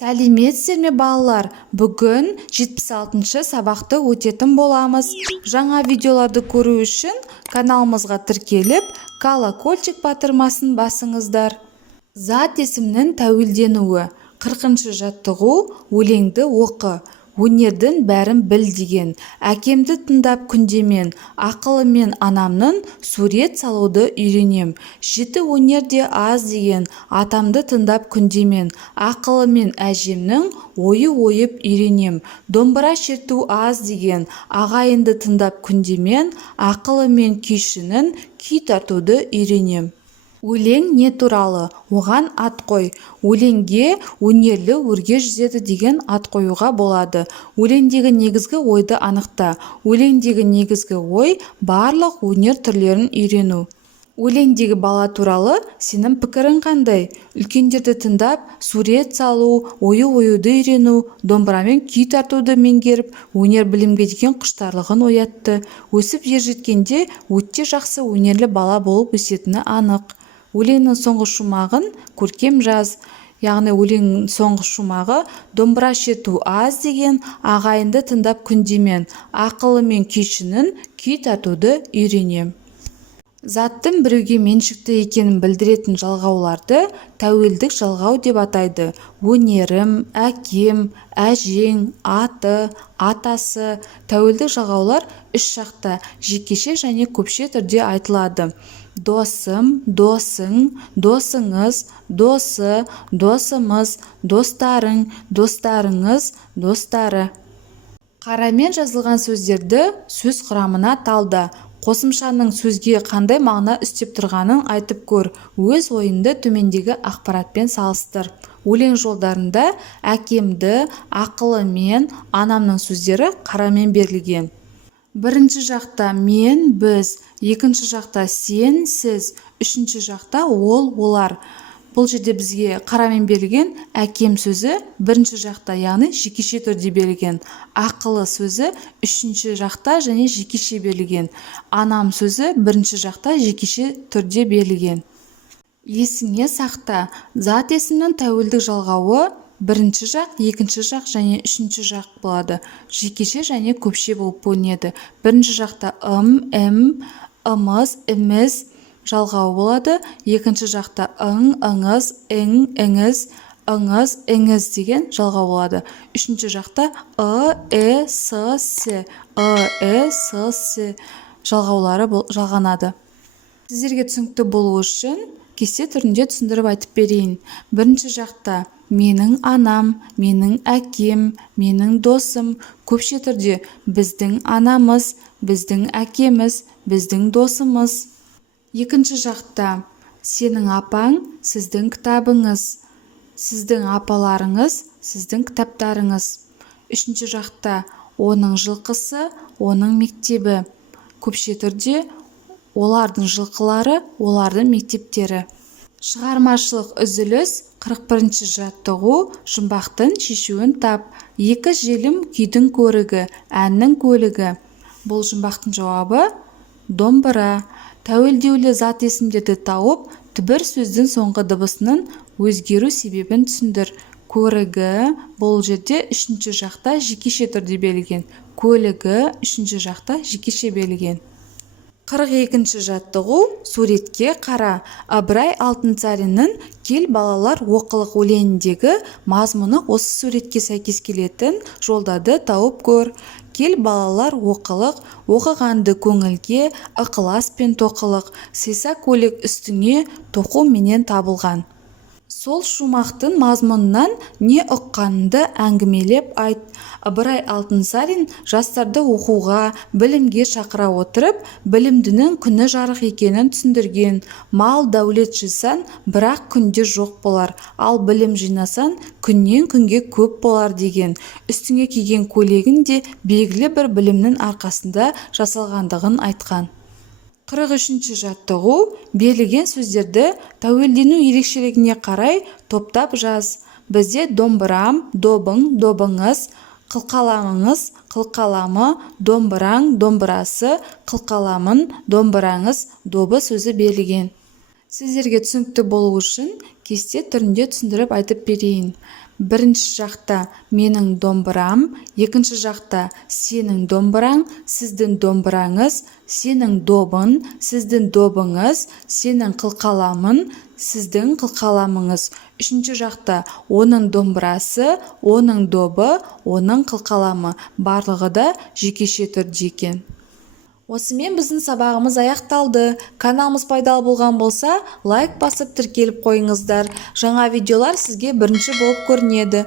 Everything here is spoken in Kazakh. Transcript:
Сәлеметсіздер ме балалар? Бүгін 76-шы сабақты өтетін боламыз. Жаңа видеоларды көру үшін каналымызға тіркеліп, колокольчик батырмасын басыңыздар. Зат есімнің тәуелденуі. 40-шы жаттығу өлеңді оқы. Өнердің бәрін біл деген. Әкемді тыңдап күндемен, ақылымен анамның сурет салуды үйренем. Жеті өнерде аз деген. Атамды тыңдап күндемен, ақылымен әжемнің ойы ойып үйренем. Домбыра шерту аз деген. Ағайынды тыңдап күндемен, ақылымен күйшінің күй тартуды үйренем. Өлең не туралы? Оған ат қой. Өлеңге өнерлі өрге жүзеді деген ат қоюға болады. Өлеңдегі негізгі ойды анықта. Өлеңдегі негізгі ой барлық өнер түрлерін үйрену. Өлеңдегі бала туралы сенің пікірің қандай? Үлкендерді тыңдап, сурет салу, ойы оюды үйрену, домбырамен күй тартуды меңгеріп, өнер білімге деген құштарлығын оятты. Өсіп ер жеткенде өте жақсы өнерлі бала болып өсетіні анық. Өлеңнің соңғы шумағын көркем жаз. Яғни өлеңнің соңғы шумағы домбыра шерту аз деген, ағайынды тыңдап күндемен, ақылымен күйшінің күй тартуды үйренем. Заттың біреуге меншікті екенін білдіретін жалғауларды тәуелдік жалғау деп атайды. Өнерім, әкем, әжең, аты, атасы. Тәуелдік жалғаулар үш жақта, жекеше және көпше түрде айтылады. Досым, досың, досыңыз, досы, досымыз, достарың, достарыңыз, достары. Қарамен жазылған сөздерді сөз құрамына талда. Қосымшаның сөзге қандай мағына үстеп тұрғанын айтып көр. Өз ойынды төмендегі ақпаратпен салыстыр. Өлең жолдарында әкемді, ақылымен, анамның сөздері қарамен берілген. Бірінші жақта мен, біз, екінші жақта сен, сіз, үшінші жақта ол, олар. Бұл жерде бізге қарамен берілген әкем сөзі бірінші жақта, яғни жекеше түрде берілген. Ақылы сөзі үшінші жақта және жекеше берілген. Анам сөзі бірінші жақта жекеше түрде берілген. Есіңе сақта. Зат есімнің тәуелдік жалғауы бірінші жақ, екінші жақ және үшінші жақ болады. Жекеше және көпше болып бөлінеді. Бірінші жақта ымыз, іміз жалғауы болады. Екінші жақта ыңыз, іңіз, іңіз деген жалғау болады. Үшінші жақта с жалғаулары жалғанады. Сіздерге түсінікті болу үшін кесте түрінде түсіндіріп айтып берейін. Бірінші жақта менің анам, менің әкем, менің досым. Көпше түрде біздің анамыз, біздің әкеміз, біздің досымыз. Екінші жақта сенің апаң, сіздің кітабыңыз, сіздің апаларыңыз, сіздің кітаптарыңыз. Үшінші жақта оның жылқысы, оның мектебі. Көпше түрде олардың жылқылары, олардың мектептері. Шығармашылық үзіліс. 41-ші жаттығу жұмбақтың шешуін тап. Екі желім күйдің көрігі, әннің көлігі. Бұл жұмбақтың жауабы домбыра. Тәуелдеулі зат есімдерді тауып, түбір сөздің соңғы дыбысының өзгеру себебін түсіндір. Көрігі бұл жерде үшінші жақта жекеше түрде берілген. Көлігі үшінші жақта жекеше берілген. 42-ші жаттығу суретке қара. Ыбырай Алтынсариннің «Кел балалар оқылық» өлеңіндегі мазмұны осы суретке сәйкес келетін жолдарды тауып көр. Кел балалар оқылық, оқығанды көңілге, ықылас пен тоқылық, сыйса көлік үстіңе, тоқу менен табылған. Сол шумақтың мазмұнынан не ұққаныңды әңгімелеп айт. Ыбырай Алтынсарин жастарды оқуға, білімге шақыра отырып, білімдінің күні жарық екенін түсіндірген. Мал дәулет жисан, бірақ күнде жоқ болар, ал білім жинасан, күннен күнге көп болар деген. Үстіңе киген көйлегін де белгілі бір білімнің арқасында жасалғандығын айтқан. 43-ші жаттығу берілген сөздерді тәуелдену ерекшелігіне қарай топтап жаз. Бізде домбырам, добың, добыңыз, қылқаламыңыз, қылқаламы, домбыраң, домбырасы, қылқаламын, домбыраңыз, добы сөзі берілген. Сіздерге түсінікті болу үшін кесте түрінде түсіндіріп айтып берейін. Бірінші жақта менің домбырам, екінші жақта сенің домбыраң, сіздің домбыраңыз, сенің добың, сіздің добыңыз, сенің қылқаламың, сіздің қылқаламыңыз. Үшінші жақта оның домбырасы, оның добы, оның қылқаламы. Барлығы да жекеше түрде екен. Осымен біздің сабағымыз аяқталды. Каналымыз пайдалы болған болса, лайк басып тіркеліп қойыңыздар. Жаңа видеолар сізге бірінші болып көрінеді.